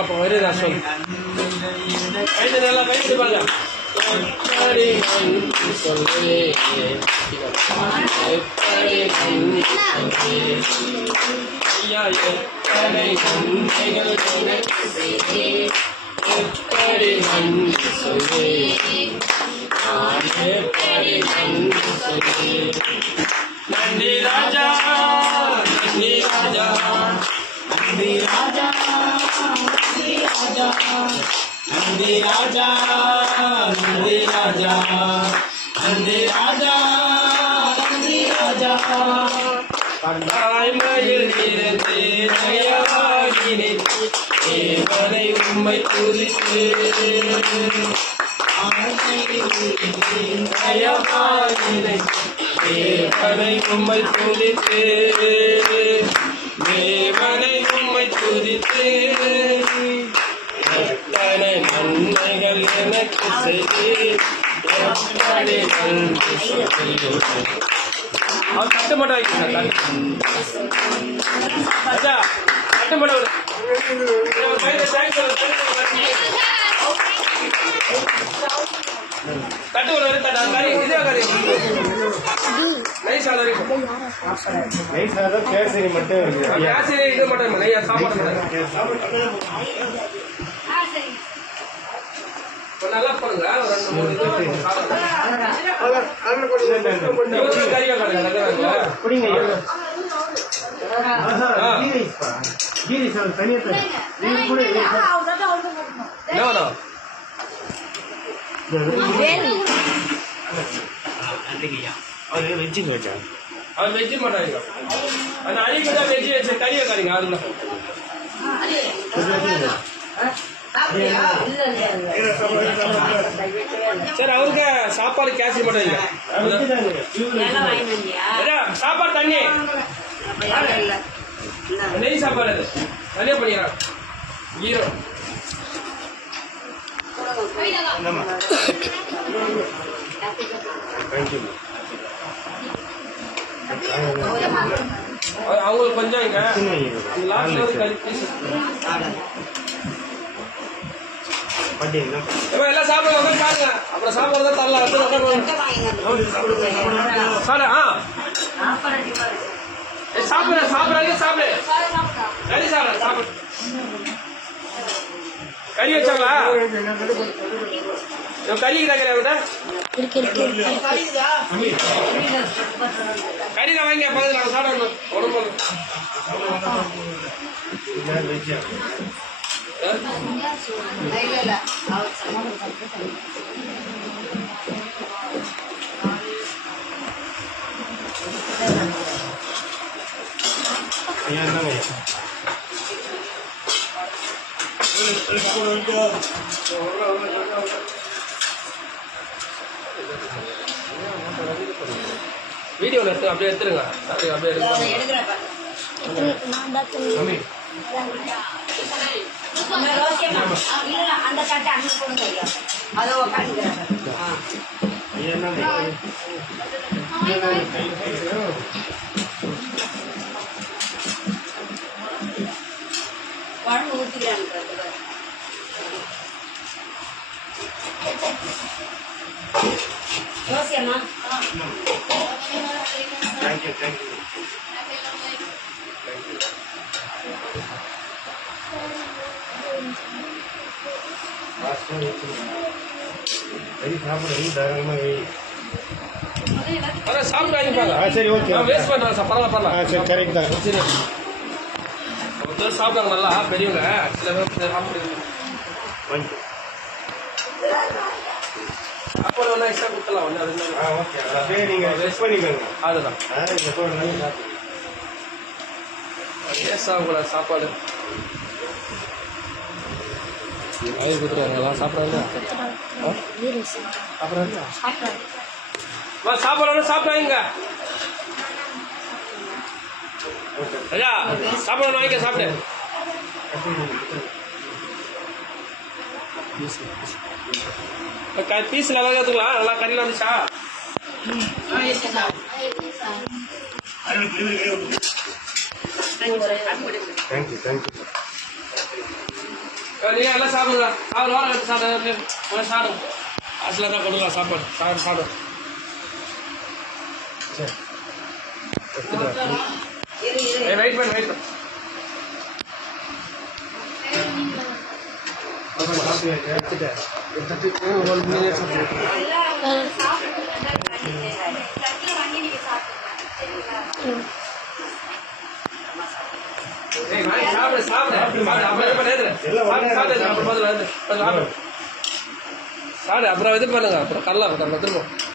அப்போ வருதா சொல் கைது நல்லா கைது பாருங்க. சொல்லு ஐயா எத்தனை நன்மைகள் எப்படி நன்றி சொல்லு எப்படி நன்றி சொல்லு. நன்றி ராஜா நன்றி ராஜா நன்றி ராஜா நன்றி ராஜா நன்றி ராஜா நன்றி ராஜா நன்றி ராஜா நன்றி ராஜா. தாய்மையில் இருந்து தயவாகினை தேவனை உம்மை துதித்து தயவாகினை தேவனை உம்மை துதித்து தேவனை உம்மை துதித்து எத்தனை நன்மைகள் எனக்கு செய்து எத்தனை நன்றி சொல்லுங்கள். அவர் கட்டு மட்டும் வைக்க சார் ராஜா கட்டு மட்டும் கட்டு ஒரு கறி இதே கறி nice order nice order kesari மட்டும் கேசரி இது மட்டும் நையா சாப்பாடு நல்லா பண்ணுங்க. வெஜ்ஜு மாட்டாங்க அந்த அடிக்கதான் வெஜ்ஜு வச்சு கறி வைக்காதீங்க. அதுல சரி அவருக்கு சாப்பாடு கேசரி மட்டும் சாப்பாடு தண்ணி நெய் சாப்பாடு அது தனியாக பண்ணிடுறான் ஹீரோ. அவங்களுக்கு கொஞ்சம் இங்க எல்லாம் சாப்பிடுங்க பாருங்க. அப்புறம் சாப்பிடுறதா தரலாம் சாப்பிடு சாப்பிடாதீங்க சாப்பிடு கறி சாப்பிட சாப்பிடு. கறி வச்சாங்களா கறி கேட்கல கறி தான் வாங்கி பக்கத்தில் நாங்கள் சாப்பிடணும் உடம்பு வீடியோவில் எடுத்து அப்படியே எடுத்துருங்க. அப்படியே அந்த கட்டை அங்கே போடுங்க. அதை உட்காந்துக்கிறேன். குழம்பு ஊற்றிக்கிறாங்க. யோசியம்மா சரி ஓகே வேஸ்ட் பண்ணுறாங்க சார் பரவாயில்ல பரவாயில்ல சரி கரெக்ட் தான். சரி ஒருத்தர் சாப்பிடுவாங்க நல்லா பெரியவங்க சில பேர் சாப்பிடுங்க சாப்பாடு ஒன்றா எக்ஸ்ட்ரா கொடுக்கலாம் ஒன்று அது ஓகே அப்படியே நீங்கள் வேஸ்ட் பண்ணிக்கோங்க. அதுதான் வேஸ்ட் ஆகக்கூடாது சாப்பாடு. அது கொடுத்துருவாங்களா சாப்பிட்றாங்க சாப்பிட்றாங்க சாப்பாடு சாப்பிட்டாங்க ஐயா சாப்பாடு வாங்கிக்க சாப்பிடு. பீஸ் நல்லா எடுத்துக்கலாம். நல்லா கறியில் வந்துச்சா தேங்க்யூ தேங்க்யூ. நீங்க எல்லாம் சாப்பிடுங்க. சாப்பிடுங்க சாப்பிடுங்க. அதில் தான் கொடுக்கலாம் சாப்பாடு. சாப்பிடும். சரி வெயிட் பண்ணு. எடுத்துட்டேன். சாப்பிடு. அப்புறம் இது பண்ணுங்க. அப்புறம் கல்லாம் திரும்ப